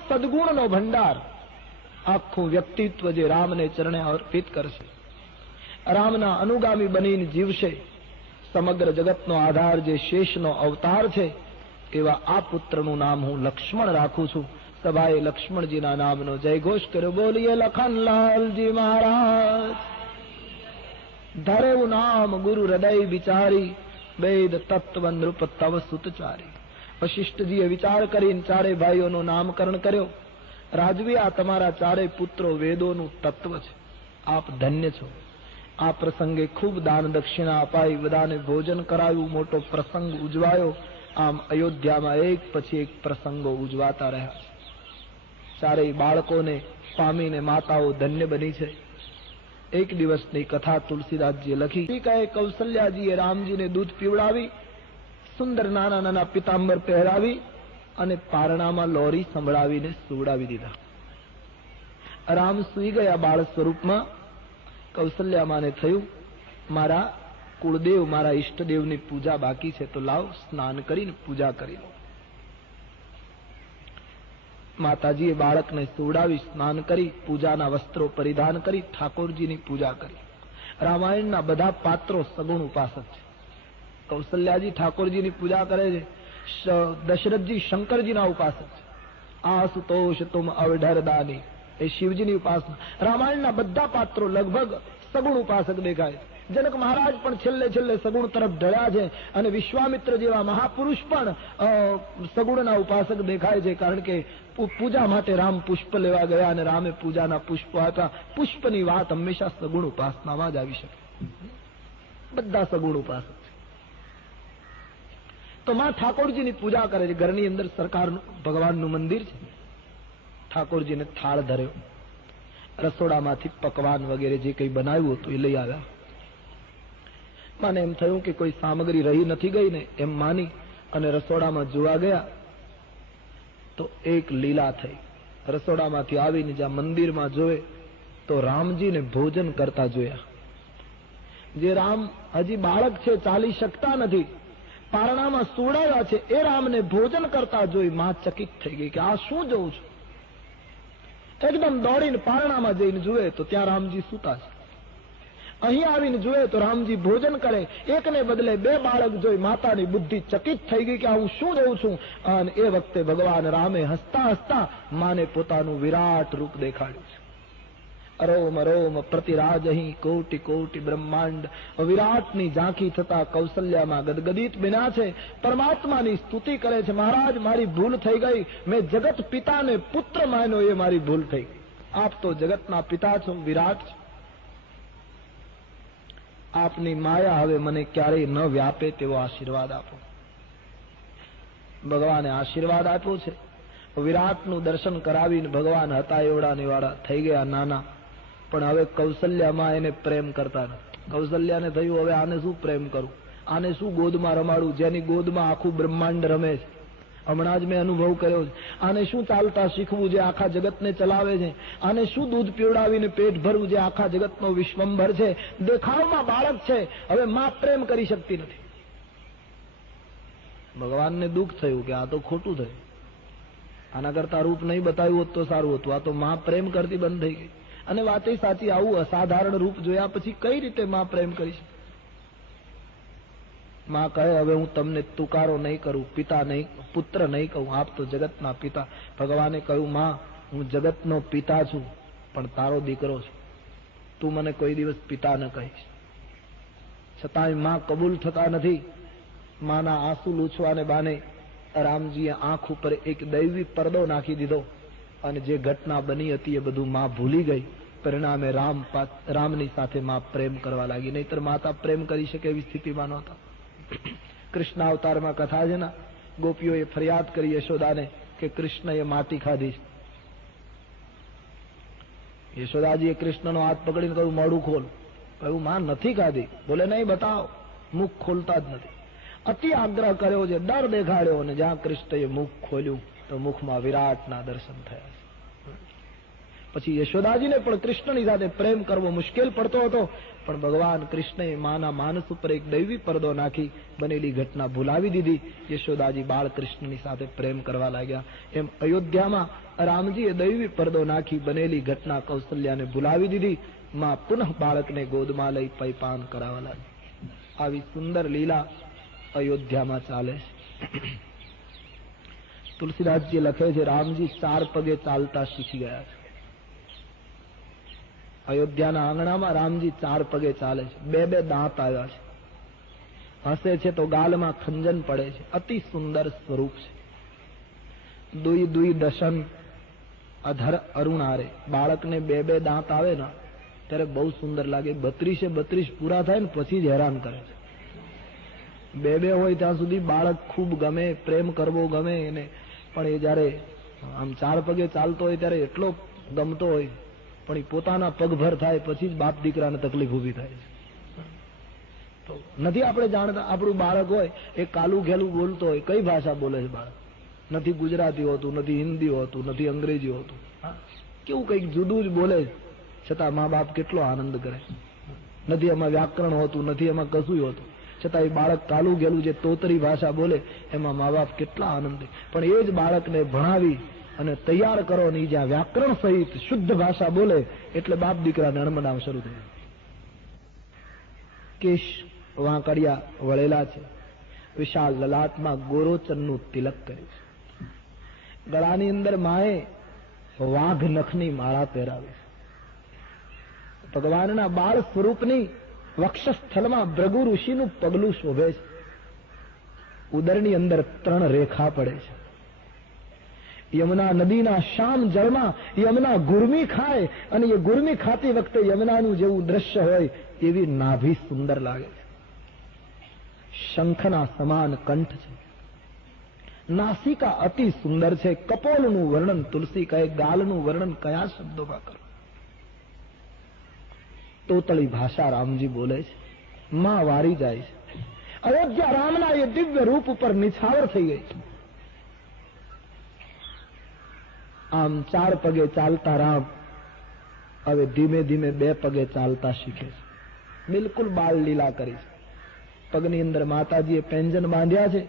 સદગુણનો ભંડાર, આખું વ્યક્તિત્વ જે રામને ચરણે અર્પિત કરશે, રામના અનુગામી બનીને જીવશે, સમગ્ર જગતનો આધાર જે શેષનો અવતાર છે, એવા આ પુત્રનું નામ હું લક્ષ્મણ રાખું છું. સભાએ લક્ષ્મણજીના નામનો જયઘોષ કર્યો. બોલીએ લખનલાલજી મહારાજ. ધરેવું નામ ગુરુ હૃદય વિચારી, વેદ તત્વ નૃપ તવ સુતચારી. વશિષ્ઠજીએ વિચાર કરીને ચારે ભાઈઓનું નામકરણ કર્યો. રાજવી, આ તમારા ચારે પુત્રો વેદોનું તત્વ છે, આપ ધન્ય છો. આ પ્રસંગે ખૂબ દાન દક્ષિણા અપાઈ, બધાને ભોજન કરાવ્યું, મોટો પ્રસંગ ઉજવાયો. આમ અયોધ્યામાં એક પછી એક પ્રસંગો ઉજવાતા રહ્યા છે. ચારેય બાળકોને પામીને માતાઓ ધન્ય બની છે. એક દિવસની કથા તુલસીદાસજીએ લખી. કહે કૌશલ્યાજીએ રામજીને દૂધ પીવડાવી, સુંદર નાના નાના પિતાંબર પહેરાવી અને પારણામાં લોરી સંભળાવીને સુવડાવી દીધા. રામ સૂઈ ગયા બાળ સ્વરૂપમાં. કૌશલ્યામાને થયું, મારા કુળદેવ, મારા ઈષ્ટદેવની પૂજા બાકી છે, તો લાવ સ્નાન કરીને પૂજા કરી લો. માતાજીએ બાળકને સુવડાવી, સ્નાન કરી, પૂજાના વસ્ત્રો પરિધાન કરી, ઠાકોરજીની પૂજા કરી. રામાયણના બધા પાત્રો સગુણ ઉપાસક છે. કૌશલ્યાજી ઠાકોરજીની પૂજા કરે છે, દશરથજી શંકરજીના ઉપાસક છે. આશુતોષ તુમ અવઢરદાની એ શિવજીની ઉપાસના. રામાયણના બધા પાત્રો લગભગ સગુણ ઉપાસક દેખાય. જનક મહારાજ પણ છેલ્લે છેલ્લે સગુણ તરફ ઢળ્યા છે, અને વિશ્વામિત્ર જેવા મહાપુરુષ પણ સગુણના ઉપાસક દેખાય છે. કારણ કે પૂજા માટે રામ પુષ્પ લેવા ગયા અને રામે પૂજાના પુષ્પો આપ્યા. પુષ્પની વાત હંમેશા સગુણ ઉપાસનામાં જ આવી શકે. બધા સગુણ ઉપાસક છે. તો માં ઠાકોરજીની પૂજા કરે છે. ઘરની અંદર સરકારનું ભગવાનનું મંદિર છે. ઠાકોરજીને થાળ ધર્યો, રસોડામાંથી પકવાન વગેરે જે કંઈ બનાવ્યું હતું એ લઈ આવ્યા. મને એમ થયું કે કોઈ સામગ્રી રહી નથી ગઈ ને એમ માની અને રસોડામાં જોવા ગયા તો એક લીલા થઈ. રસોડામાંથી આવીને જ્યાં મંદિરમાં જોવે તો રામજીને ભોજન કરતા જોયા. જે રામ હજી બાળક છે, ચાલી શકતા નથી, પારણામાં સુવડાવ્યા છે, એ રામને ભોજન કરતા જોઈ માં ચકિત થઈ ગઈ કે આ શું જોઉં છું. એકદમ દોડીને પારણામાં જઈને જુએ તો ત્યાં રામજી સૂતા છે. અહીં આવીને જુએ તો રામજી ભોજન કરે. એકને બદલે બે બાળક જોઈ માતાની બુદ્ધિ ચકિત થઈ ગઈ કે હું શું જોઉં છું. અને એ વખતે ભગવાન રામે હસતા હસતા માને પોતાનું વિરાટ રૂપ દેખાડ્યું છે. અરોમ અરોમ પ્રતિરાજ અહીં કોટી કોટી બ્રહ્માંડ. વિરાટની ઝાંખી થતા કૌશલ્યામાં ગદગદિત બન્યા છે. પરમાત્માની સ્તુતિ કરે છે, મહારાજ મારી ભૂલ થઈ ગઈ, મેં જગત પિતાને પુત્ર માન્યો, એ મારી ભૂલ થઈ ગઈ. આપ તો જગતના પિતા છો, વિરાટ છો. આપની માયા હવે મને ક્યારેય ન વ્યાપે તેવો આશીર્વાદ આપો. ભગવાને આશીર્વાદ આપ્યો છે. વિરાટનું દર્શન કરાવીને ભગવાન હતા એવડા નેવાડા થઈ ગયા, નાના. પણ હવે કૌશલ્યામાં એને પ્રેમ કરતા નથી. કૌશલ્યાને થયું હવે આને શું પ્રેમ કરું, આને શું ગોદમાં રમાડું, જેની ગોદમાં આખું બ્રહ્માંડ રમે છે. હમણાં જ મેં અનુભવ કર્યો છે. આને શું ચાલતા શીખવું જે આખા જગતને ચલાવે છે. આને શું દૂધ પીવડાવીને પેટ ભરવું જે આખા જગતનો વિશ્વંભર છે. દેખાવમાં બાળક છે, હવે માં પ્રેમ કરી શકતી નથી. ભગવાનને દુઃખ થયું કે આ તો ખોટું થયું, આના કરતા રૂપ નહીં બતાવ્યું હોત તો સારું હતું. આ તો માં પ્રેમ કરતી બંધ થઈ ગઈ. અને વાત એ સાચી, આવું અસાધારણ રૂપ જોયા પછી કઈ રીતે માં પ્રેમ કરી શકે. માં કહે હવે હું તમને તુકારો નહીં કરું, પિતા નહીં, પુત્ર નહીં કહું, આપ તો જગતના પિતા. ભગવાને કહ્યું માં હું જગતનો પિતા છું પણ તારો દીકરો છું, તું મને કોઈ દિવસ પિતા ન કહીશ. છતાંય માં કબૂલ થતા નથી. માના આંસુ લૂછવાને બાને રામજીએ આંખ ઉપર એક દૈવી પડદો નાખી દીધો અને જે ઘટના બની હતી એ બધું માં ભૂલી ગઈ. પરિણામે રામની સાથે માં પ્રેમ કરવા લાગી. નહીતર માતા પ્રેમ કરી શકે એવી સ્થિતિમાં નહોતા. કૃષ્ણ અવતારમાં કથા છે ને, ગોપીઓએ ફરિયાદ કરી યશોદાને કે કૃષ્ણએ માટી ખાધી. યશોદાજીએ કૃષ્ણનો હાથ પકડીને કહ્યું મોઢું ખોલ. કહ્યું માં નથી ખાધી. બોલે નહીં બતાવો. મુખ ખોલતા જ નથી. અતિ આગ્રહ કર્યો છે, ડર દેખાડ્યો, અને જ્યાં કૃષ્ણએ મુખ ખોલ્યું તો મુખમાં વિરાટના દર્શન થયા. પછી યશોદાજીને પણ કૃષ્ણની સાથે પ્રેમ કરવો મુશ્કેલ પડતો હતો, પણ ભગવાન કૃષ્ણએ માના માનસ ઉપર એક દૈવી પડદો નાખી બનેલી ઘટના ભૂલાવી દીધી. યશોદાજી બાળકૃષ્ણની સાથે પ્રેમ કરવા લાગ્યા. એમ અયોધ્યામાં રામજીએ દૈવી પડદો નાખી બનેલી ઘટના કૌશલ્યાને ભૂલાવી દીધી. માં પુનઃ બાળકને ગોદમાં લઈ પૈપાન કરાવવા લાગી. આવી સુંદર લીલા અયોધ્યામાં ચાલે છે. તુલસીદાસજી લખે છે, રામજી 4 પગે ચાલતા શીખી ગયા છે. અયોધ્યાના આંગણામાં રામજી 4 પગે ચાલે છે. 2 દાંત આવ્યા છે. હસે છે તો ગાલમાં ખંજન પડે છે. અતિ સુંદર સ્વરૂપ છે. દુઈ દુઈ દશન અધર અરુણારે. બાળકને 2 દાંત આવે ને ત્યારે બહુ સુંદર લાગે. 32 પૂરા થાય ને પછી જ હેરાન કરે છે. 2 હોય ત્યાં સુધી બાળક ખૂબ ગમે, પ્રેમ કરવો ગમે એને, પણ એ જયારે આમ 4 પગે ચાલતો હોય ત્યારે એટલો ગમતો હોય, પણ એ પોતાના પગભર થાય પછી જ બાપ દીકરાને તકલીફ ઊભી થાય છે. તો નથી આપણે જાણતા, આપણું બાળક હોય એ કાલું ઘેલું બોલતો હોય, કઈ ભાષા બોલે છે બાળક? નથી ગુજરાતી હોતું, નથી હિન્દી હોતું, નથી અંગ્રેજી હોતું, કેવું કઈક જુદું જ બોલે, છતાં મા બાપ કેટલો આનંદ કરે. નથી એમાં વ્યાકરણ હોતું, નથી એમાં કશું હોતું, છતાં એ બાળક કાલું ગેલું જે તોતરી ભાષા બોલે એમાં મા બાપ કેટલા આનંદે. પણ એ જ બાળકને ભણાવી અને તૈયાર કરો ને જ્યાં વ્યાકરણ સહિત શુદ્ધ ભાષા બોલે એટલે બાપ દીકરાને અણમનાવ શરૂ થઈ જાય. કેશ વાંકડિયા વળેલા છે. વિશાળ લલાટમાં ગોરોચનનું તિલક કર્યું છે. ગળાની અંદર માએ વાઘ નખની માળા પહેરાવી. ભગવાનના બાળ સ્વરૂપની વક્ષસ્થળમાં ભૃગુ ઋષિનું પગલું શોભે છે. ઉદરની અંદર 3 રેખા પડે છે. યમુના નદીના શામ જળમાં યમુના ગુરમી ખાય અને એ ગુરમી ખાતી વખતે યમુનાનું જેવું દ્રશ્ય હોય એવી નાભી સુંદર લાગે છે. શંખના સમાન કંઠ છે. નાસિકા અતિ સુંદર છે. કપોલનું વર્ણન તુલસી કહે, ગાલનું વર્ણન કયા શબ્દોમાં કરો? તોતળી ભાષા રામજી બોલે છે. માં વારી જાય છે. અયોધ્યા રામના એ દિવ્ય રૂપ ઉપર નિછાવર થઈ ગઈ છે. આમ 4 પગે ચાલતા રામ હવે ધીમે ધીમે 2 પગે ચાલતા શીખે છે. બિલકુલ બાળ લીલા કરી છે. પગની અંદર માતાજીએ પેંજન બાંધ્યા છે.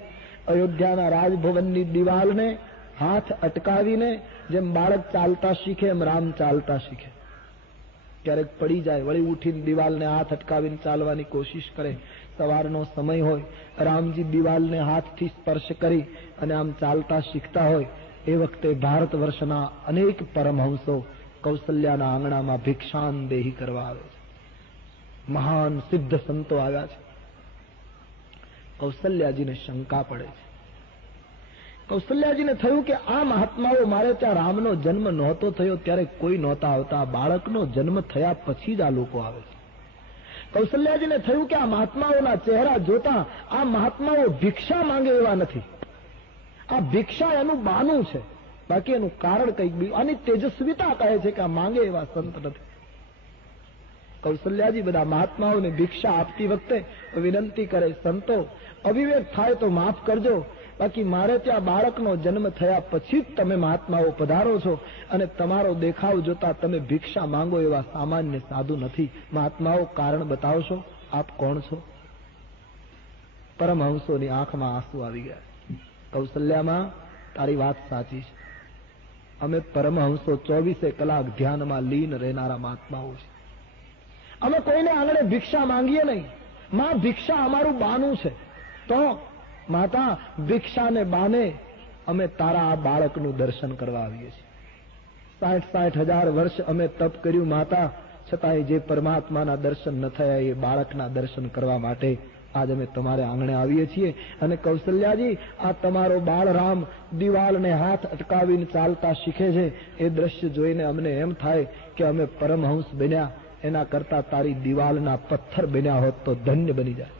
અયોધ્યાના રાજભવનની દિવાલને હાથ અટકાવીને જેમ બાળક ચાલતા શીખે એમ રામ ચાલતા શીખે. ક્યારેક પડી જાય, વળી ઉઠીને દિવાલને હાથ અટકાવીને ચાલવાની કોશિશ કરે. સવારનો સમય હોય, રામજી દિવાલને હાથથી સ્પર્શ કરી અને આમ ચાલતા શીખતા હોય એ વખતે ભારત વર્ષના અનેક પરમહંસો કૌશલ્યાના આંગણામાં ભિક્ષાનદેહી કરવા આવે છે. મહાન સિદ્ધ સંતો આવ્યા છે. કૌશલ્યાજીને શંકા પડે છે. કૌશલ્યાજીને થયું કે આ મહાત્માઓ મારે ત્યાં રામનો જન્મ નહોતો થયો ત્યારે કોઈ નહોતા આવતા, બાળકનો જન્મ થયા પછી જ આ લોકો આવે છે. કૌશલ્યાજીને થયું કે આ મહાત્માઓના ચહેરા જોતા આ મહાત્માઓ ભિક્ષા માંગે એવા નથી. આ ભિક્ષા એનું બાનું છે, બાકી એનું કારણ કંઈક બીજું. આની તેજસ્વીતા કહે છે કે આ માંગે એવા સંત નથી. કૌશલ્યાજી બધા મહાત્માઓને ભિક્ષા આપતી વખતે વિનંતી કરે, સંતો અવિવેક થાય તો માફ કરજો, બાકી મારે ત્યાં બાળકનો જન્મ થયા પછી જ તમે મહાત્માઓ પધારો છો અને તમારો દેખાવ જોતા તમે ભિક્ષા માંગો એવા સામાન્ય સાધુ નથી. મહાત્માઓ કારણ બતાવશો, આપ કોણ છો? પરમહંસોની આંખમાં આંસુ આવી ગયા. કૌશલ્યામાં તારી વાત સાચી છે. અમે પરમહંસો 24 કલાક ધ્યાનમાં લીન રહેનારા મહાત્માઓ છે. અમે કોઈને આંગણે ભિક્ષા માંગીએ નહીં. માં ભિક્ષા અમારું બાનું છે. તો માતા ભિક્ષાને બાને અમે તારા આ બાળકનું દર્શન કરવા આવીએ છીએ. 60 હજાર વર્ષ અમે તપ કર્યું માતા, છતાંય જે પરમાત્માના દર્શન ન થયા એ બાળકના દર્શન કરવા માટે આજ અમે તમારે આંગણે આવીએ છીએ. અને કૌશલ્યાજી, આ તમારો બાળ રામ દિવાલને હાથ અટકાવીને ચાલતા શીખે છે એ દ્રશ્ય જોઈને અમને એમ થાય કે અમે પરમહંસ બન્યા એના કરતા તારી દિવાલના પથ્થર બન્યા હોત તો ધન્ય બની જાય.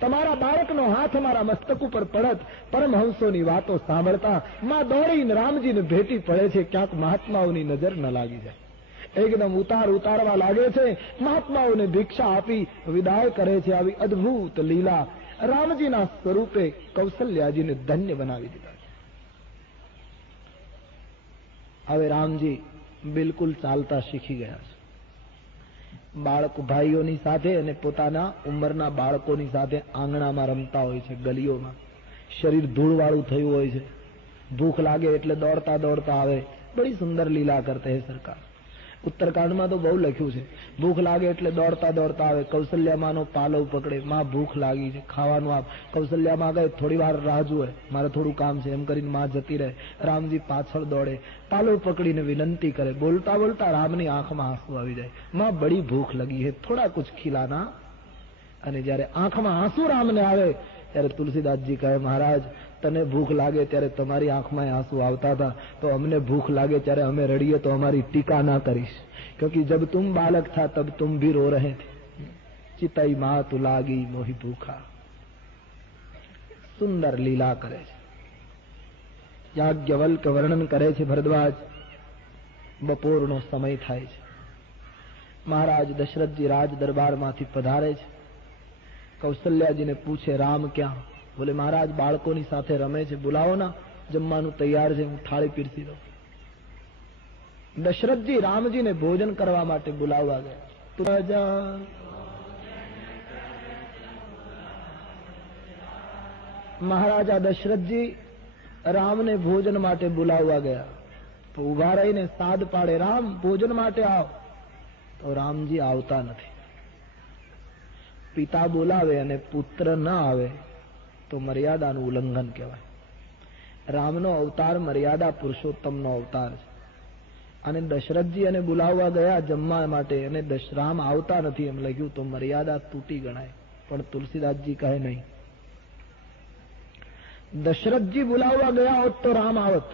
તમારા બાળકનો હાથ અમારા મસ્તક ઉપર પડત. પરમહંસોની વાતો સાંભળતા માં દોડીને રામજીને ભેટી પડે છે. ક્યાંક મહાત્માઓની નજર ન લાગી જાય. એકદમ ઉતારવા લાગે છે. મહાત્માઓને ભિક્ષા આપી વિદાય કરે છે. આવી અદ્ભુત લીલા રામજીના સ્વરૂપે કૌશલ્યાજીને ધન્ય બનાવી દીધા. હવે રામજી બિલકુલ ચાલતા શીખી ગયા છે. બાળક ભાઈઓની સાથે અને પોતાના ઉંમરના બાળકોની સાથે આંગણામાં રમતા હોય છે, ગલીઓમાં. શરીર ધૂળવાળું થયું હોય છે, ભૂખ લાગે એટલે દોડતા દોડતા આવે. બડી સુંદર લીલા કરતે હે સરકાર. ઉત્તરકાંડમાં તો બહુ લખ્યું છે, ભૂખ લાગે એટલે દોડતા દોડતા આવે. કૌશલ્યામાનો પાલવ પકડે, માં ભૂખ લાગી છે, ખાવાનું આપ. કૌશલ્યામાં ગઈ, થોડી વાર રાહ જુએ, મારે થોડું કામ છે એમ કરીને માં જતી રહે. રામજી પાછળ દોડે, પાલવ પકડીને વિનંતી કરે. બોલતા બોલતા રામની આંખમાં આંસુ આવી જાય. માં બડી ભૂખ લગી હે, થોડા કુછ ખિલાના. અને જયારે આંખમાં આંસુ રામને આવે ત્યારે તુલસીદાસજી કહે, મહારાજ તને ભૂખ લાગે ત્યારે તમારી આંખમાં આંસુ આવતા હતા, તો અમને ભૂખ લાગે ત્યારે અમે રડીએ તો અમારી ટીકા ના કરીશ, ક્યોંકि જબ તુમ બાલક થા તબ તુમ ભી રો રહે થે, ચિતઈ માત લાગી મોહી ભૂખા. સુંદર લીલા કરે છે. યાજ્ઞવલ્ક વર્ણન કરે છે ભરદ્વાજ. બપોરનો સમય થાય છે. મહારાજ દશરથજી રાજ દરબારમાંથી પધારે છે. કૌશલ્યાજીને પૂછે, રામ ક્યાં? બોલે, મહારાજ બાળકોની સાથે રમે છે, બોલાવો ના, જમવાનું તૈયાર છે, હું થાળી પીરસી દઉં. દશરથજી રામજીને ભોજન કરવા માટે બોલાવવા ગયા. મહારાજા દશરથજી રામને ભોજન માટે બોલાવવા ગયા તો ઉભા રહીને સાદ પાડે, રામ ભોજન માટે આવ. તો રામજી આવતા નથી. પિતા બોલાવે અને પુત્ર ન આવે તો મર્યાદાનું ઉલ્લંઘન કહેવાય. રામનો અવતાર મર્યાદા પુરુષોત્તમનો અવતાર છે. અને દશરથજી એને બોલાવવા ગયા જમવા માટે અને રામ આવતા નથી એમ લખ્યું તો મર્યાદા તૂટી ગણાય. પણ તુલસીદાસજી કહે નહીં, દશરથજી બોલાવવા ગયા હોત તો રામ આવત,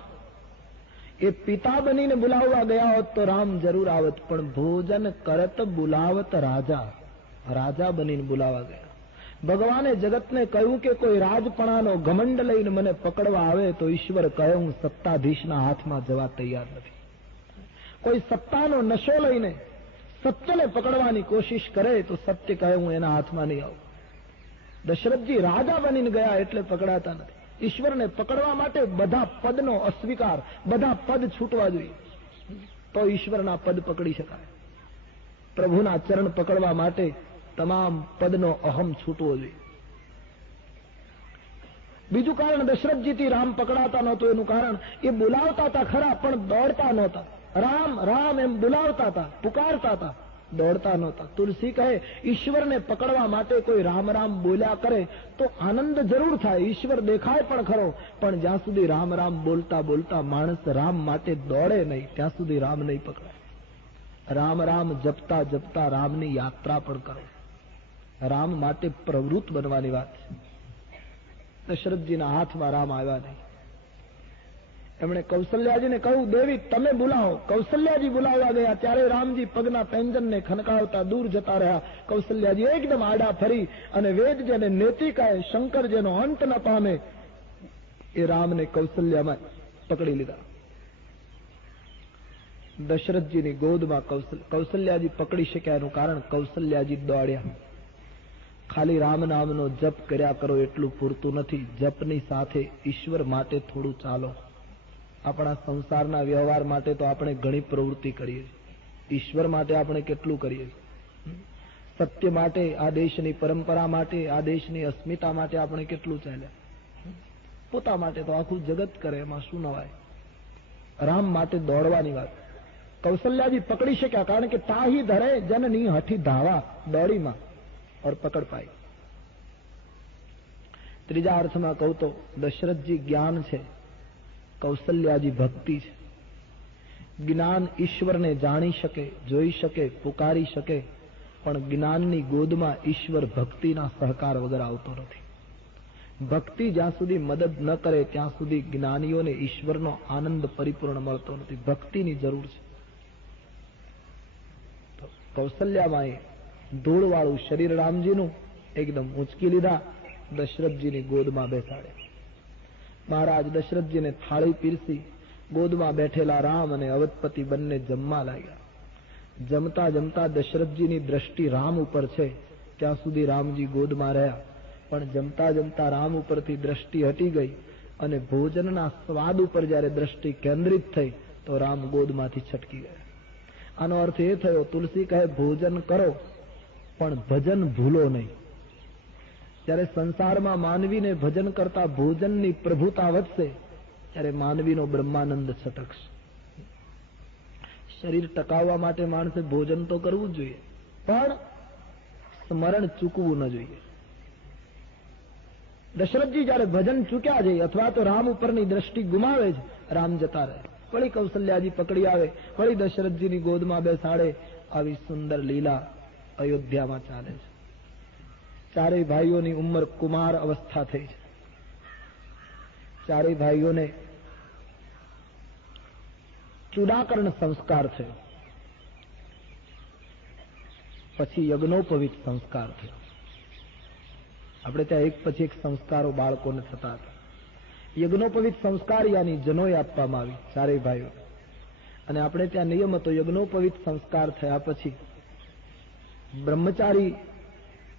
એ પિતા બનીને બોલાવવા ગયા હોત તો રામ જરૂર આવત. પણ ભોજન કરત બોલાવત રાજા, રાજા બનીને બોલાવવા ગયા. ભગવાને જગતને કહ્યું કે કોઈ રાજપણાનો ઘમંડ લઈને મને પકડવા આવે તો ઈશ્વર કહે, હું સત્તાધીશના હાથમાં જવા તૈયાર નથી. કોઈ સત્તાનો નશો લઈને સત્યને પકડવાની કોશિશ કરે તો સત્ય કહે, હું એના હાથમાં નહીં આવું. દશરથજી રાજા બનીને ગયા એટલે પકડાતા નથી. ઈશ્વરને પકડવા માટે બધા પદનો અસ્વીકાર, બધા પદ છૂટવા જોઈએ તો ઈશ્વરના પદ પકડી શકાય. પ્રભુના ચરણ પકડવા માટે તમામ પદનો અહમ છૂટવો જોઈએ. બીજું કારણ દશરથજીથી રામ પકડાતા નહોતું એનું કારણ એ બોલાવતા હતા ખરા પણ દોડતા નહોતા. રામ રામ એમ બોલાવતા હતા, પુકારતા હતા, દોડતા નહોતા. તુલસી કહે, ઈશ્વરને પકડવા માટે કોઈ રામ રામ બોલ્યા કરે તો આનંદ જરૂર થાય, ઈશ્વર દેખાય પણ ખરો, પણ જ્યાં સુધી રામ રામ બોલતા બોલતા માણસ રામ માટે દોડે નહીં ત્યાં સુધી રામ નહીં પકડાય. રામ રામ જપતા જપતા રામની યાત્રા પણ કરો. રામ માટે પ્રવૃત્ત બનવાની વાત છે. દશરથજીના હાથમાં રામ આવ્યા નહીં. એમણે કૌશલ્યાજીને કહ્યું, દેવી તમે બોલાવો. કૌશલ્યાજી બોલાવવા ગયા ત્યારે રામજી પગના પેંજનને ખનકાવતા દૂર જતા રહ્યા. કૌશલ્યાજી એકદમ આડા ફરી અને વેદ જેને નેતિ કહે, શંકર જેનો અંત ન પામે, એ રામને કૌશલ્યામાં પકડી લીધા. દશરથજીની ગોદમાં કૌશલ્યાજી પકડી શક્યા એનું કારણ કૌશલ્યાજી દોડ્યા. ખાલી રામ નામનો જપ કર્યા કરો એટલું પૂરતું નથી, જપની સાથે ઈશ્વર માટે થોડું ચાલો. આપણા સંસારના વ્યવહાર માટે તો આપણે ઘણી પ્રવૃત્તિ કરીએ છીએ, ઈશ્વર માટે આપણે કેટલું કરીએ છીએ? સત્ય માટે, આ દેશની પરંપરા માટે, આ દેશની અસ્મિતા માટે આપણે કેટલું ચાલ્યા? પોતા માટે તો આખું જગત કરે, એમાં શું નવાય? રામ માટે દોડવાની વાત. કૌશલ્યાજી પકડી શક્યા કારણ કે તાહી ધરે જનની હઠી ધાવા, દોડીમાં और पकड़ पाई. ત્રીજા અર્થમાં કહું તો દશરથજી જ્ઞાન છે, કૌશલ્યાજી ભક્તિ છે. જ્ઞાન ઈશ્વરને જાણી શકે, જોઈ શકે, પુકારી શકે, પણ જ્ઞાનની ગોદમાં ઈશ્વર ભક્તિના સહકાર વગર આવતો નથી. ભક્તિ જ્યાં સુધી મદદ ન કરે ત્યાં સુધી જ્ઞાનીઓને ઈશ્વરનો આનંદ પરિપૂર્ણ મળતો નથી. ભક્તિની જરૂર છે. કૌશલ્યામાં ધૂળવાળું શરીર રામજીનું એકદમ ઊંચકી લીધા, દશરથજીની ગોદમાં બેસાડ્યા. મહારાજ દશરથજીને થાળી પીરસી, ગોદમાં બેઠેલા રામ અને અવધપતિ બંને જમવા લાગ્યા. જમતા જમતા દશરથજીની દ્રષ્ટિ રામ ઉપર છે ત્યાં સુધી રામજી ગોદમાં રહ્યા, પણ જમતા જમતા રામ ઉપરથી દ્રષ્ટિ હટી ગઈ અને ભોજનના સ્વાદ ઉપર જ્યારે દ્રષ્ટિ કેન્દ્રિત થઈ તો રામ ગોદમાંથી છટકી ગયા. આનો અર્થ એ થયો, તુલસી કહે ભોજન કરો પણ ભજન ભૂલો નહીં. જ્યારે સંસારમાં માનવીને ભજન કરતા ભોજનની પ્રભુતા વધશે ત્યારે માનવીનો બ્રહ્માનંદ છટકશે. શરીર ટકાવવા માટે માણસે ભોજન તો કરવું જ જોઈએ, પણ સ્મરણ ચૂકવું ન જોઈએ. દશરથજી જયારે ભજન ચૂક્યા છે અથવા તો રામ ઉપરની દ્રષ્ટિ ગુમાવે છે, રામ જતા રહે, વળી કૌશલ્યાજી પકડી આવે, વળી દશરથજીની ગોદમાં બેસાડે. આવી સુંદર લીલા અયોધ્યામાં ચાલે છે. ચારેય ભાઈઓની ઉંમર કુમાર અવસ્થા થઈ છે. ચારેય ભાઈઓને ચૂડાકર્ણ સંસ્કાર થયો, પછી યજ્ઞોપવિત સંસ્કાર થયો. આપણે ત્યાં એક પછી એક સંસ્કારો બાળકોને થતા હતા. યજ્ઞોપવિત સંસ્કાર યાની જનોય આપવામાં આવી ચારેય ભાઈઓ, અને આપણે ત્યાં નિયમ હતો યજ્ઞોપવિત સંસ્કાર થયા પછી બ્રહ્મચારી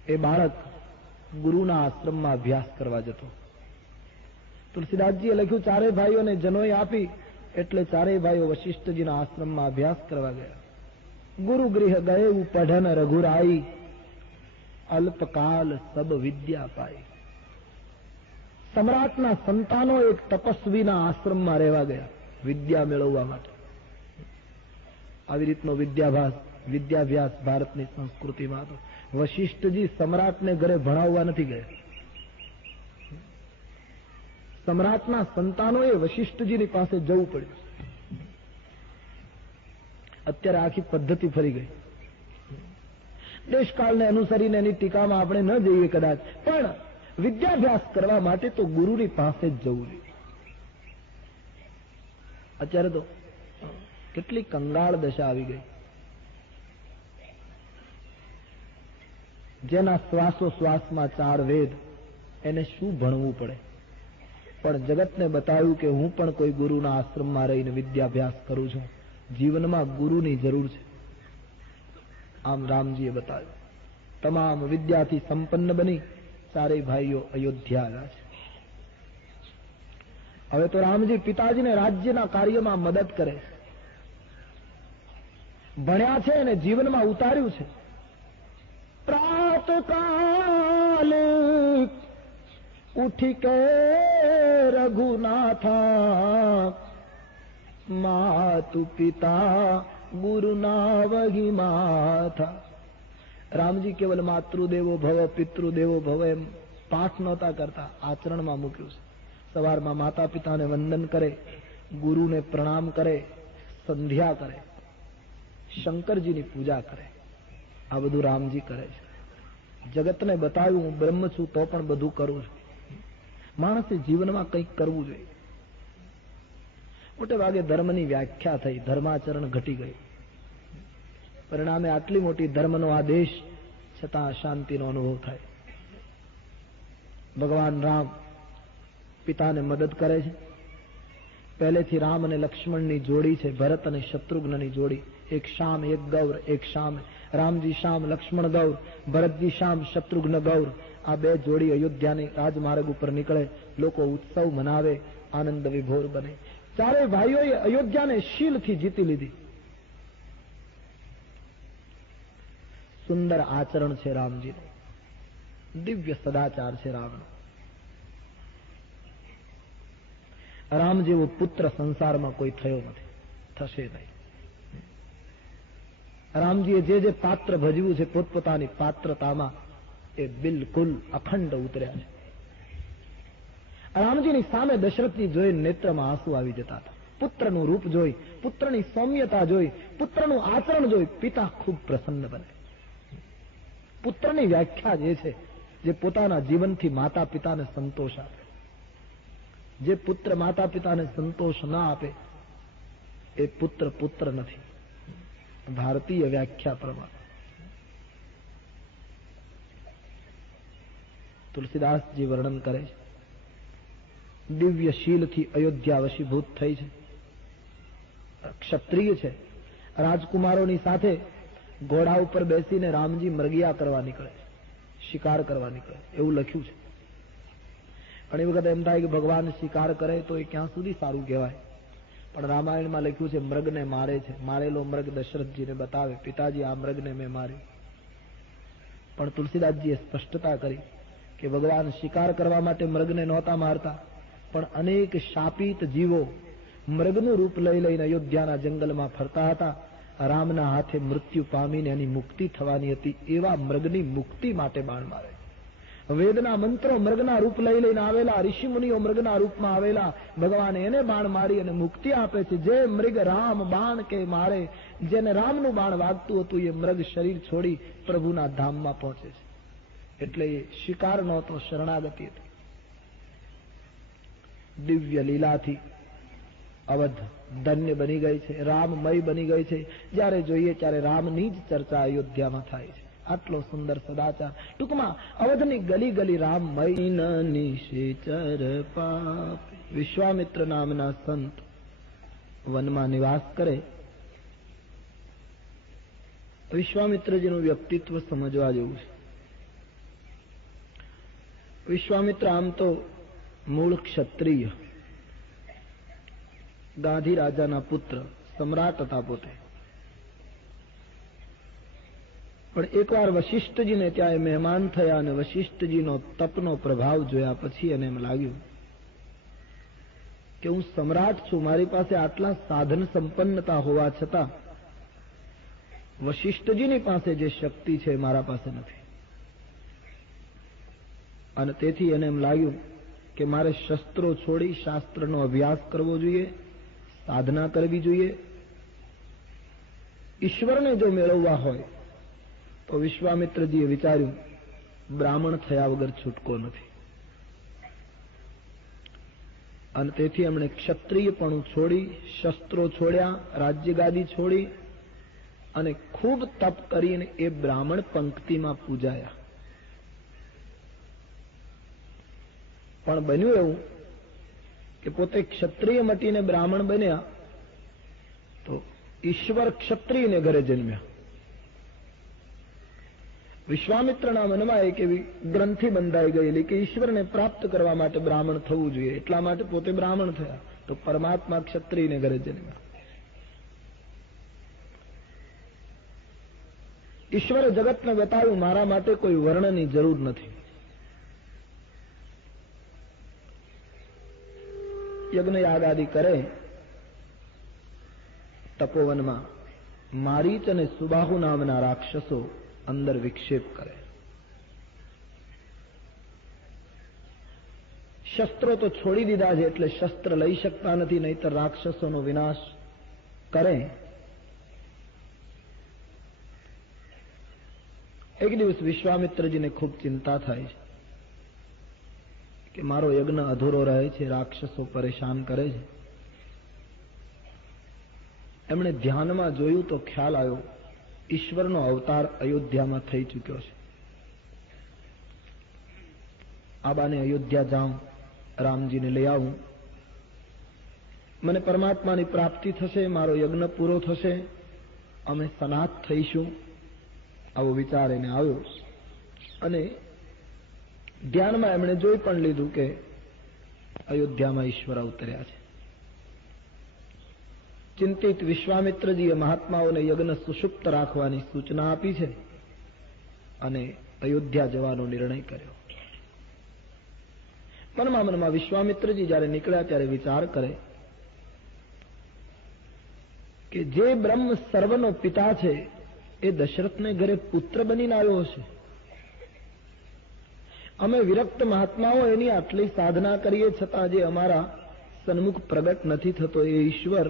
એ બાળક ગુરુના આશ્રમમાં અભ્યાસ કરવા જતો. તુલસીદાસજીએ લખ્યું, ચારેય ભાઈઓને જનોય આપી એટલે ચારેય ભાઈઓ વશિષ્ઠજીના આશ્રમમાં અભ્યાસ કરવા ગયા. ગુરુ ગૃહ ગયે પઢન રઘુરાઈ, અલ્પકાલ સબ વિદ્યા પાઈ. સમ્રાટના સંતાનો એક તપસ્વીના આશ્રમમાં રહેવા ગયા વિદ્યા મેળવવા માટે. આવી રીતનો વિદ્યાભ્યાસ ભારતની સંસ્કૃતિમાં હતો. વશિષ્ઠજી સમ્રાટને ઘરે ભણાવવા નથી ગયા. સમ્રાટના સંતાનોએ વશિષ્ઠજીની પાસે જવું પડ્યું. અત્યારે આખી પદ્ધતિ ફરી ગઈ. દેશકાળને અનુસરીને એની ટીકામાં આપણે ન જઈએ કદાચ, પણ વિદ્યાભ્યાસ કરવા માટે તો ગુરુની પાસે જ જવું જોઈએ. અત્યારે તો કેટલી કંગાળ દશા આવી ગઈ. જેના શ્વાસોશ્વાસમાં 4 વેદ, એને શું ભણવું પડે? પણ જગતને બતાવ્યું કે હું પણ કોઈ ગુરુના આશ્રમમાં રહીને વિદ્યાભ્યાસ કરું છું. જીવનમાં ગુરુની જરૂર છે. આમ રામજીએ બતાવ્યું. તમામ વિદ્યાથી સંપન્ન બની ચારેય ભાઈઓ અયોધ્યા આવ્યા છે. હવે તો રામજી પિતાજીને રાજ્યના કાર્યમાં મદદ કરે છે. ભણ્યા છે અને જીવનમાં ઉતાર્યું છે. પ્રાતકાલ ઉઠી કે રઘુનાથા, માતુ પિતા ગુરુના વહી માથા. રામજી કેવલ માતૃદેવો ભવ પિતૃદેવો ભવ એમ પાઠ નહોતા કરતા, આચરણમાં મૂક્યું છે. સવારમાં માતા પિતાને વંદન કરે, ગુરુને પ્રણામ કરે, સંધ્યા કરે, શંકરજીની પૂજા કરે. આ બધું રામજી કરે છે. જગતને બતાવ્યું હું બ્રહ્મ છું તો પણ બધું કરું છું. માણસે જીવનમાં કંઈક કરવું જોઈએ. મોટે ભાગે ધર્મની વ્યાખ્યા થઈ, ધર્માચરણ ઘટી ગઈ. પરિણામે આટલી મોટી ધર્મનો આદેશ છતાં અશાંતિનો અનુભવ થાય. ભગવાન રામ પિતાને મદદ કરે છે. પહેલેથી રામ અને લક્ષ્મણની જોડી છે, ભરત અને શત્રુઘ્નની જોડી. એક શામ એક ગૌર, એક શામ રામજી શામ લક્ષ્મણ ગૌર, ભરતજી શામ શત્રુઘ્ન ગૌર. આ 2 જોડી અયોધ્યાની રાજમાર્ગ ઉપર નીકળે, લોકો ઉત્સવ મનાવે, આનંદ વિભોર બને. ચારેય ભાઈઓએ અયોધ્યાને શીલથી જીતી લીધી. સુંદર આચરણ છે રામજીનું, દિવ્ય સદાચાર છે રામનો. રામ જેવો પુત્ર સંસારમાં કોઈ થયો નથી, થશે નહીં. રામજીએ જે પાત્ર ભજવ્યું છે પોતપોતાની પાત્રતામાં એ બિલકુલ અખંડ ઉતર્યા છે. રામજીની સામે દશરથજી જોઈ નેત્રમાં આંસુ આવી જતા હતા. પુત્રનું રૂપ જોઈ, પુત્રની સૌમ્યતા જોઈ, પુત્રનું આચરણ જોઈ પિતા ખૂબ પ્રસન્ન બને. પુત્રની વ્યાખ્યા જે છે, જે પોતાના જીવનથી માતા પિતાને સંતોષ આપે. જે પુત્ર માતા પિતાને સંતોષ ના આપે એ પુત્ર પુત્ર નથી. ભારતીય વ્યાખ્યા પ્રમાણે તુલસીદાસજી વર્ણન કરે છે. દિવ્ય શીલથી અયોધ્યા વશીભૂત થઈ છે. ક્ષત્રિય છે. રાજકુમારોની સાથે ઘોડા ઉપર બેસીને રામજી મરગિયા કરવા નીકળે, શિકાર કરવા નીકળે, એવું લખ્યું છે. ઘણી વખત એમ થાય કે ભગવાન શિકાર કરે તો એ ક્યાં સુધી સારું કહેવાય. પણ રામાયણમાં લખ્યું છે મૃગને મારે છે. મારેલો મૃગ દશરથજીને બતાવે, પિતાજી આ મૃગને મેં માર્યો. પણ તુલસીદાસજીએ સ્પષ્ટતા કરી કે ભગવાન શિકાર કરવા માટે મૃગને નહોતા મારતા, પણ અનેક શાપિત જીવો મૃગનું રૂપ લઈ લઈને અયોધ્યાના જંગલમાં ફરતા હતા. રામના હાથે મૃત્યુ પામીને એની મુક્તિ થવાની હતી, એવા મૃગની મુક્તિ માટે બાણ મારે. વેદના મંત્રો મૃગના રૂપ લઈ લઈને આવેલા, ઋષિ મુનિઓ મૃગના રૂપમાં આવેલા, ભગવાન એને બાણ મારી અને મુક્તિ આપે છે. જે મૃગ રામ બાણ કે મારે, જેને રામનું બાણ વાગતું હતું, એ મૃગ શરીર છોડી પ્રભુના ધામમાં પહોંચે છે. એટલે એ શિકાર નહોતો, શરણાગતિ હતી. દિવ્ય લીલાથી અવધ ધન્ય બની ગઈ છે, રામમય બની ગઈ છે. જ્યારે જોઈએ ત્યારે રામની જ ચર્ચા અયોધ્યામાં થાય છે. આટલો સુંદર સદાચાર. ટૂંકમાં અવધની ગલી ગલી રામમય. નિશેચર પાપ. વિશ્વામિત્ર નામના સંત વનમાં નિવાસ કરે. વિશ્વામિત્રજીનું વ્યક્તિત્વ સમજવા જેવું છે. વિશ્વામિત્ર આમ તો મૂળ ક્ષત્રિય, ગાંધી રાજાના પુત્ર, સમ્રાટ હતા પોતે. પણ એકવાર વશિષ્ઠજીને ત્યાં મહેમાન થયા અને વશિષ્ઠજીનો તપનો પ્રભાવ જોયા પછી એને એમ લાગ્યું કે હું સમ્રાટ છું, મારી પાસે આટલા સાધન સંપન્નતા હોવા છતાં વશિષ્ઠજીની પાસે જે શક્તિ છે મારા પાસે નથી. અને તેથી એને એમ લાગ્યું કે મારે શસ્ત્રો છોડી શાસ્ત્રનો અભ્યાસ કરવો જોઈએ, સાધના કરવી જોઈએ. ઈશ્વરને જો મેળવવા હોય તો વિશ્વામિત્રજીએ વિચાર્યું બ્રાહ્મણ થયા વગર છૂટકો નથી. અને તેથી એમણે ક્ષત્રિયપણું છોડી, શસ્ત્રો છોડ્યા, રાજ્યગાદી છોડી અને ખૂબ તપ કરીને એ બ્રાહ્મણ પંક્તિમાં પૂજાયા. પણ બન્યું એવું કે પોતે ક્ષત્રિય મટીને બ્રાહ્મણ બન્યા તો ઈશ્વર ક્ષત્રિયને ઘરે જન્મ્યા. વિશ્વામિત્રના મનમાં એક એવી ગ્રંથિ બંધાઈ ગયેલી કે ઈશ્વરને પ્રાપ્ત કરવા માટે બ્રાહ્મણ થવું જોઈએ, એટલા માટે પોતે બ્રાહ્મણ થયા. તો પરમાત્મા ક્ષત્રિયને ઘરે જન્મ્યા. ઈશ્વરે જગતને બતાવ્યું મારા માટે કોઈ વર્ણની જરૂર નથી. યજ્ઞ યાગાદિ કરે તપોવનમાં. મારીચ અને સુબાહુ નામના રાક્ષસો અંદર વિક્ષેપ કરે. શસ્ત્રો તો છોડી દીધા છે એટલે શસ્ત્ર લઈ શકતા નથી, નહીતર રાક્ષસોનો વિનાશ કરે. એક દિવસ વિશ્વામિત્રજીને ખૂબ ચિંતા થાય છે કે મારો યજ્ઞ અધૂરો રહે છે, રાક્ષસો પરેશાન કરે છે. એમણે ધ્યાનમાં જોયું તો ખ્યાલ આવ્યો ઈશ્વરનો અવતાર અયોધ્યામાં થઈ ચૂક્યો છે. આબાને અયોધ્યા જાઉં, રામજીને લઈ આવું, મને પરમાત્માની પ્રાપ્તિ થશે, મારો યજ્ઞ પૂરો થશે, અમે સનાત થઈશું. આવો વિચાર એને આવ્યો અને ધ્યાનમાં એમણે જોઈ પણ લીધું કે અયોધ્યામાં ઈશ્વર અવતર્યા છે. ચિંતિત વિશ્વામિત્રજીએ મહાત્માઓને યજ્ઞ સુષુપ્ત રાખવાની સૂચના આપી છે અને અયોધ્યા જવાનો નિર્ણય કર્યો. મનમાં વિશ્વામિત્રજી જ્યારે નીકળ્યા ત્યારે વિચાર કરે કે જે બ્રહ્મ સર્વનો પિતા છે એ દશરથને ઘરે પુત્ર બનીને આવ્યો હશે. અમે વિરક્ત મહાત્માઓ એની આટલી સાધના કરીએ છતાં જે અમારા સન્મુખ પ્રગટ નથી થતો, એ ઈશ્વર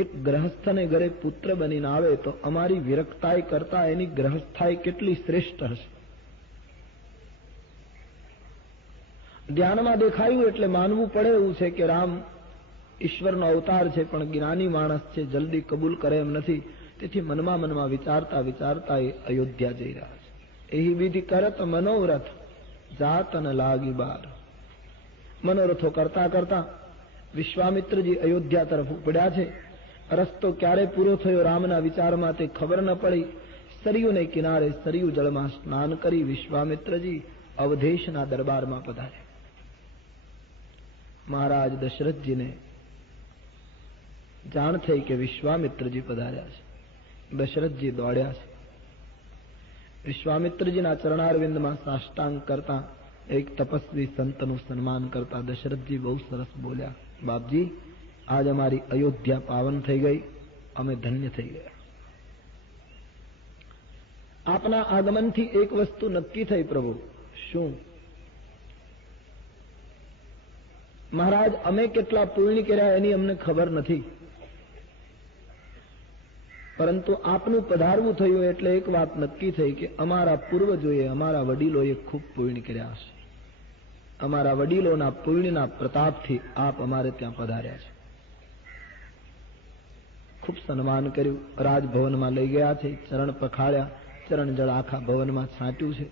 એક ગ્રહસ્થને ઘરે પુત્ર બનીને આવે તો અમારી વિરક્તાઈ કરતા એની ગ્રહસ્થાઈ કેટલી શ્રેષ્ઠ હશે. ધ્યાનમાં દેખાયું એટલે માનવું પડે એવું છે કે રામ ઈશ્વરનો અવતાર છે, પણ જ્ઞાની માણસ છે, જલ્દી કબૂલ કરે એમ નથી. તેથી મનમાં વિચારતા વિચારતા એ અયોધ્યા જઈ રહ્યા છે. એહી વિધિ કરત મનોરથ જાત ન લાગી બાર. મનોરથો કરતા કરતા વિશ્વામિત્રજી અયોધ્યા તરફ ઉપડ્યા છે. રસ્તો ક્યારે પૂરો થયો રામના વિચારમાં તે ખબર ન પડી. સરયુને કિનારે સરયુ જળમાં સ્નાન કરી વિશ્વામિત્રજી અવધેશના દરબારમાં પધાર્યા. મહારાજ દશરથજીને જાણ થઈ કે વિશ્વામિત્રજી પધાર્યા છે. દશરથજી દોડ્યા છે. વિશ્વામિત્રજીના ચરણારવિંદમાં સાષ્ટાંગ કરતા, એક તપસ્વી સંતનું સન્માન કરતા દશરથજી બહુ સરસ બોલ્યા, બાપજી, આજ અમારી અયોધ્યા પાવન થઈ ગઈ, અમે ધન્ય થઈ ગયા. આપના આગમનથી એક વસ્તુ નક્કી થઈ પ્રભુ. શું? મહારાજ, અમે કેટલા પુણ્ય કર્યા એની અમને ખબર નથી, પરંતુ આપનું પધારવું થયું એટલે એક વાત નક્કી થઈ કે અમારા પૂર્વજોએ, અમારા વડીલોએ ખૂબ પુણ્ય કર્યા હશે. અમારા વડીલોના પુણ્યના પ્રતાપથી આપ અમારે ત્યાં પધાર્યા છે. ખૂબ સન્માન કર્યું, રાજભવનમાં લઈ ગયા છે, ચરણ પખાળ્યા, ચરણ જળ આખા ભવનમાં છાંટ્યું છે.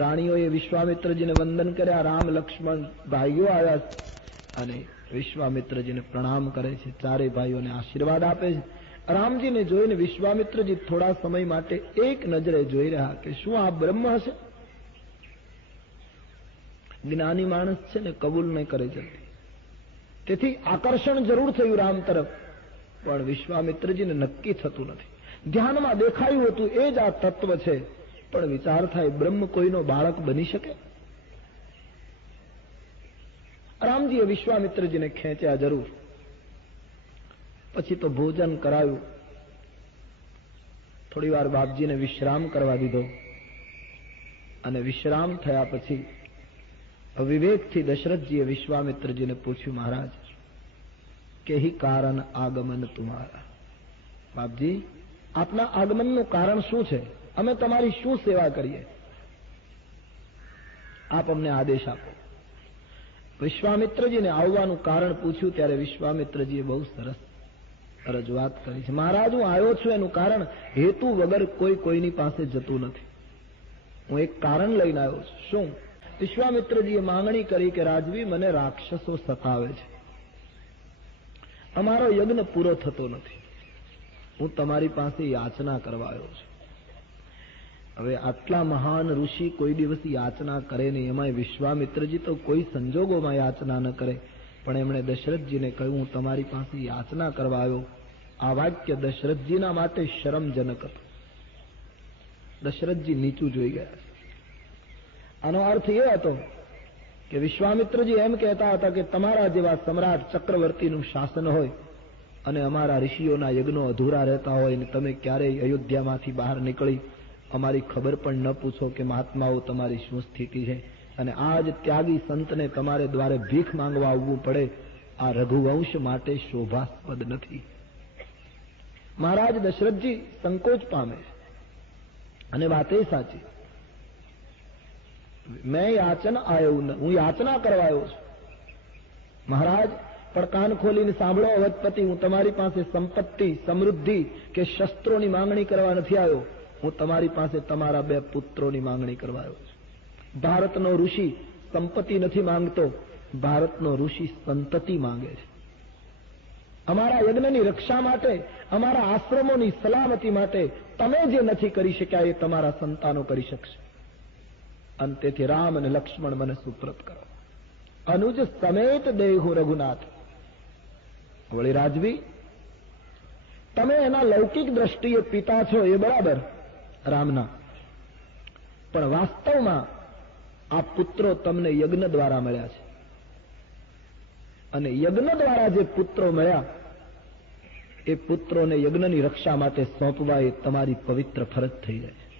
રાણીઓએ વિશ્વામિત્રજીને વંદન કર્યા, રામ લક્ષ્મણ ભાઈઓ આવ્યા અને વિશ્વામિત્રજીને પ્રણામ કરે છે, ચારે ભાઈઓને આશીર્વાદ આપે છે. રામજીને જોઈને વિશ્વામિત્રજી થોડા સમય માટે એક નજરે જોઈ રહ્યા કે શું આ બ્રહ્મ હશે? જ્ઞાની માણસ છે ને, કબૂલ નહીં કરે જલ્દી. તેથી આકર્ષણ જરૂર થયું રામ તરફ, પણ વિશ્વામિત્રજીને નક્કી થતું નથી. ધ્યાનમાં દેખાયું હતું એ જ આ તત્વ છે, પણ વિચાર થાય બ્રહ્મ કોઈનો બાળક બની શકે? રામજીએ વિશ્વામિત્રજીને ખેંચ્યા જરૂર. પછી તો ભોજન કરાયું, થોડી વાર બાપજીને વિશ્રામ કરવા દીધો, અને વિશ્રામ થયા પછી વિવેકથી દશરથજીએ વિશ્વામિત્રજીને પૂછ્યું, મહારાજ, કેહી કારણ આગમન તુમારા? બાપજી, આપના આગમનનું કારણ શું છે? અમે તમારી શું સેવા કરીએ? આપ અમને આદેશ આપો. વિશ્વામિત્રજીને આવવાનું કારણ પૂછ્યું ત્યારે વિશ્વામિત્રજીએ બહુ સરસ રજૂઆત કરી છે. મહારાજ, હું આવ્યો છું એનું કારણ હેતુ વગર કોઈ કોઈની પાસે જતું નથી. હું એક કારણ લઈને આવ્યો છું. શું? વિશ્વામિત્રજીએ માંગણી કરી કે રાજવી, મને રાક્ષસો સતાવે છે, અમારો યજ્ઞ પૂરો થતો નથી, હું તમારી પાસે યાચના કરવા આવ્યો છું. હવે આટલા મહાન ઋષિ કોઈ દિવસ યાચના કરે નહીં, એમાં વિશ્વામિત્રજી તો કોઈ સંજોગોમાં યાચના ન કરે, પણ એમણે દશરથજીને કહ્યું, હું તમારી પાસે યાચના કરવા આવ્યો. આ વાક્ય દશરથજીના માટે શરમજનક હતું. દશરથજી નીચું જોઈ ગયા. આનો અર્થ એ હતો કે વિશ્વામિત્રજી એમ કહેતા હતા કે તમારા જેવા સમ્રાટ ચક્રવર્તીનું શાસન હોય અને અમારા ઋષિઓના યજ્ઞો અધૂરા રહેતા હોય ને તમે ક્યારેય અયોધ્યામાંથી બહાર નીકળી અમારી ખબર પણ ન પૂછો કે મહાત્માઓ તમારી શું સ્થિતિ છે, અને આજ ત્યાગી સંતને તમારે દ્વારે ભીખ માંગવા આવવું પડે, આ રઘુવંશ માટે શોભાસ્પદ નથી. મહારાજ દશરથજી સંકોચ પામે, અને વાત એ સાચી. મેં યાચન આવ્યો, હું યાચના કરવા આવ્યો છું. મહારાજ, પણ કાન ખોલીને સાંભળો અવધપતિ, હું તમારી પાસે સંપત્તિ, સમૃદ્ધિ કે શસ્ત્રોની માંગણી કરવા નથી આવ્યો. હું તમારી પાસે તમારા 2 પુત્રોની માંગણી કરવા આવ્યો છું. ભારતનો ઋષિ સંપત્તિ નથી માંગતો, ભારતનો ઋષિ સંતતિ માંગે છે. અમારા યજ્ઞની રક્ષા માટે, અમારા આશ્રમોની સલામતી માટે તમે જે નથી કરી શક્યા એ તમારા સંતાનો કરી શકશે. અને તેથી રામ અને લક્ષ્મણ મને સુપ્રત કરો. અનુજ સમેત દેહુ રઘુનાથ. વળી રાજવી, તમે એના લૌકિક દ્રષ્ટિએ પિતા છો એ બરાબર રામના, પણ વાસ્તવમાં આ પુત્રો તમને યજ્ઞ દ્વારા મળ્યા છે, અને યજ્ઞ દ્વારા જે પુત્રો મળ્યા એ પુત્રોને યજ્ઞની રક્ષા માટે સોંપવા એ તમારી પવિત્ર ફરજ થઈ જાય છે.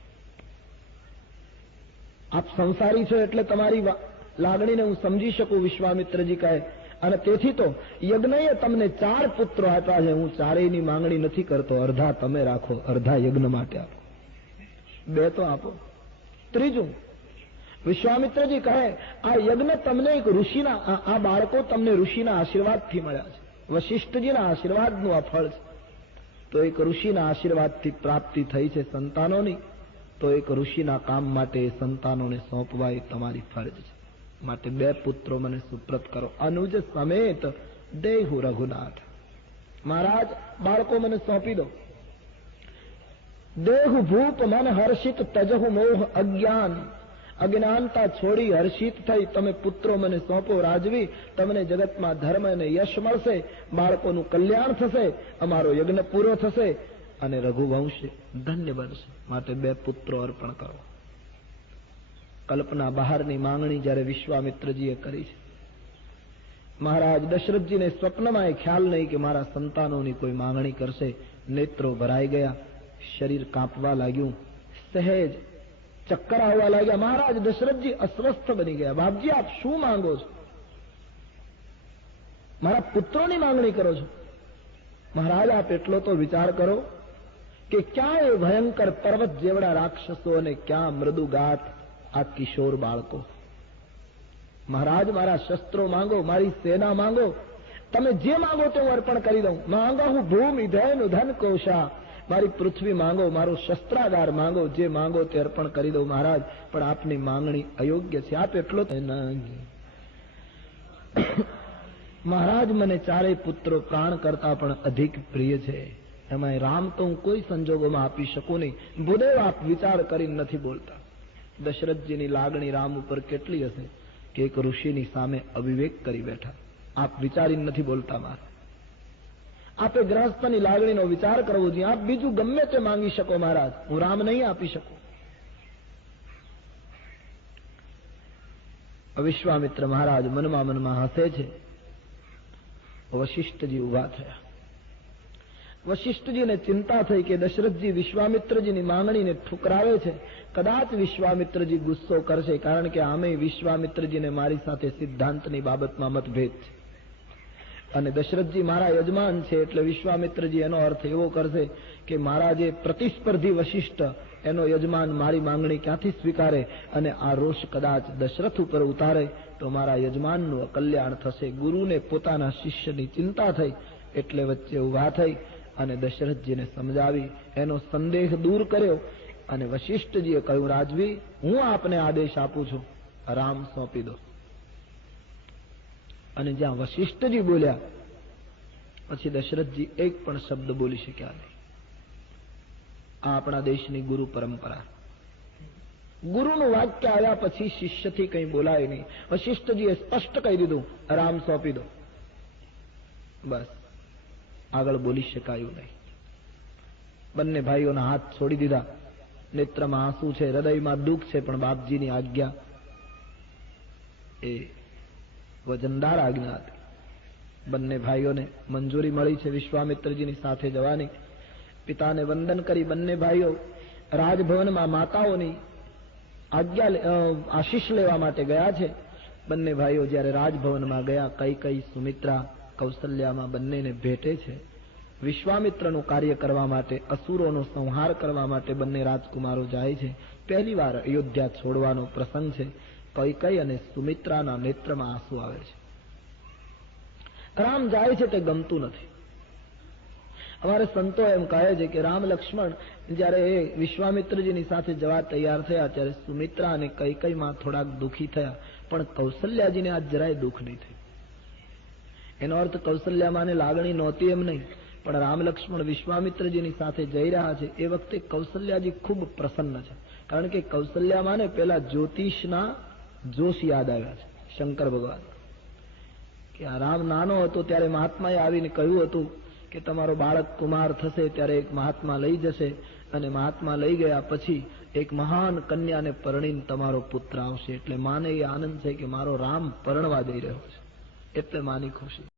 આપ સંસારી છો એટલે તમારી લાગણીને હું સમજી શકું, વિશ્વામિત્રજી કહે, અને તેથી તો યજ્ઞએ તમને 4 પુત્રો આપ્યા છે. હું ચારેયની માંગણી નથી કરતો, અડધા તમે રાખો, અડધા યજ્ઞ માટે આપો, 2 તો આપો. ત્રીજું, વિશ્વામિત્રજી કહે, આ યજ્ઞ તમને એક ઋષિના, આ બાળકો તમને ઋષિના આશીર્વાદથી મળ્યા છે, વશિષ્ઠજીના આશીર્વાદનું આ ફળ છે. તો એક ઋષિના આશીર્વાદથી પ્રાપ્તિ થઈ છે સંતાનોની, તો એક ઋષિના કામ માટે સંતાનોને સોંપવા એ તમારી ફરજ છે. માટે 2 પુત્રો મને સુપ્રત કરો. અનુજ સમેત દેહુ રઘુનાથ. મહારાજ, બાળકો મને સોંપી દો. દેહુ ભૂપ મન હર્ષિત તજહુ મોહ અજ્ઞાન. અજ્ઞાનતા છોડી હર્ષિત થઈ તમે પુત્રો મને સોંપો રાજવી, તમને જગતમાં ધર્મ અને યશ મળશે, બાળકોનું કલ્યાણ થશે, અમારો યજ્ઞ પૂરો થશે અને રઘુવંશ ધન્ય બનશે. માટે 2 પુત્રો અર્પણ કરો. કલ્પના બહારની માંગણી જ્યારે વિશ્વામિત્રજીએ કરી છે. મહારાજ દશરથજીને સ્વપ્નમાં એ ખ્યાલ નહીં કે મારા સંતાનોની કોઈ માંગણી કરશે. નેત્રો ભરાઈ ગયા, શરીર કાંપવા લાગ્યું, સહેજ ચક્કર આવવા લાગ્યા. મહારાજ દશરથજી અસ્વસ્થ બની ગયા. બાપજી, આપ શું માંગો છો? મારા પુત્રોની માંગણી કરો છો? મહારાજ, આપ એટલો તો વિચાર કરો કે ક્યાં એ ભયંકર પર્વત જેવડા રાક્ષસો અને ક્યાં મૃદુગાત આ કિશોર બાળકો. મહારાજ, મારા શસ્ત્રો માંગો, મારી સેના માંગો, તમે જે માંગો તે હું અર્પણ કરી દઉં. માંગો હું ભૂમિ ધન ધન કોશા, મારી પૃથ્વી માંગો, મારો શસ્ત્રાગાર માંગો, જે માંગો તે અર્પણ કરી દઉં મહારાજ, પણ આપની માંગણી અયોગ્ય છે. આપ એટલો મહારાજ, મને 4 પુત્રો પ્રાણ કરતા પણ અધિક પ્રિય છે. એમાં રામ તો હું કોઈ સંજોગોમાં આપી શકું નહીં. ભૂદેવ, આપ વિચાર કરીને નથી બોલતા. દશરથજીની લાગણી રામ ઉપર કેટલી હશે કે એક ઋષિની સામે અવિવેક કરી બેઠા. આપ વિચારીને નથી બોલતા. મારા આપે ગ્રહસ્થની લાગણીનો વિચાર કરવો જોઈએ. આપ બીજું ગમે તે માંગી શકો મહારાજ, હું રામ નહીં આપી શકું. વિશ્વામિત્ર મહારાજ મનમાં મનમાં હસે છે. વશિષ્ઠજી ઉભા થયા. વશિષ્ઠજીને ચિંતા થઈ કે દશરથજી વિશ્વામિત્રજીની માંગણીને ઠુકરાવે છે. કદાચ વિશ્વામિત્રજી ગુસ્સો કરશે, કારણ કે આમે વિશ્વામિત્રજીને મારી સાથે સિદ્ધાંતની બાબતમાં મતભેદ છે. અને દશરથજી મારા યજમાન છે, એટલે વિશ્વામિત્રજી એનો અર્થ એવો કરશે કે મારા જે પ્રતિસ્પર્ધી વશિષ્ઠ એનો યજમાન મારી માંગણી ક્યાંથી સ્વીકારે, અને આ રોષ કદાચ દશરથ ઉપર ઉતારે તો મારા યજમાનનું અકલ્યાણ થશે. ગુરુને પોતાના શિષ્યની ચિંતા થઈ, એટલે વચ્ચે ઉભા થઈ અને દશરથજીને સમજાવી, એનો સંદેહ દૂર કર્યો. અને વશિષ્ઠજીએ કહ્યું, રાજવી, હું આપને આદેશ આપું છું, રામ સોંપી દો. અને જ્યાં વશિષ્ઠજી બોલ્યા પછી દશરથજી એક પણ શબ્દ બોલી શક્યા નહીં. આ આપણા દેશની ગુરુ પરંપરા. ગુરુનું વાક્ય આવ્યા પછી શિષ્યથી કંઈ બોલાય નહીં. વશિષ્ઠજીએ સ્પષ્ટ કહી દીધું, રામ સોંપી દો. બસ, આગળ બોલી શકાયું નહીં. બંને ભાઈઓના હાથ છોડી દીધા. નેત્રમાં આંસુ છે, હૃદયમાં દુઃખ છે, પણ બાપજીની આજ્ઞા એ વજનદાર આજ્ઞા હતી. બંને ભાઈઓને મંજૂરી મળી છે વિશ્વામિત્રજીની સાથે જવાની. પિતાને વંદન કરી બંને ભાઈઓ રાજભવનમાં માતાઓની આશીષ લેવા માટે ગયા છે. બંને ભાઈઓ જ્યારે રાજભવનમાં ગયા, કઈ સુમિત્રા કૌશલ્યામાં બંનેને ભેટે છે. વિશ્વામિત્રનું કાર્ય કરવા માટે, અસુરોનો સંહાર કરવા માટે બંને રાજકુમારો જાય છે. પહેલી વાર અયોધ્યા છોડવાનો પ્રસંગ છે. કઈ અને સુમિત્રાના નેત્રમાં આંસુ આવે છે. રામ જાય છે તે ગમતું નથી. અમારે સંતો એમ કહે છે કે રામ લક્ષ્મણ જ્યારે એ વિશ્વામિત્રજીની સાથે જવા તૈયાર થયા ત્યારે સુમિત્રા અને કૈકઈમાં થોડાક દુઃખી થયા, પણ કૌશલ્યાજીને આ જરાય દુઃખ નહીં થયું. એનો અર્થ કૌશલ્યામાને લાગણી નહોતી એમ નહીં, પણ રામ લક્ષ્મણ વિશ્વામિત્રજીની સાથે જઈ રહ્યા છે એ વખતે કૌશલ્યાજી ખૂબ પ્રસન્ન છે. કારણ કે કૌશલ્યામાને પેલા જ્યોતિષના જોશ યાદ આવ્યા છે. શંકર ભગવાન કે આ રામ નાનો હતો ત્યારે મહાત્માએ આવીને કહ્યું હતું કે તમારો બાળક કુમાર થશે ત્યારે એક મહાત્મા લઈ જશે, અને મહાત્મા લઈ ગયા પછી એક મહાન કન્યાને પરણીને તમારો પુત્ર આવશે. એટલે માને એ આનંદ છે કે મારો રામ પરણવા જઈ રહ્યો છે, એટલે માની ખુશી.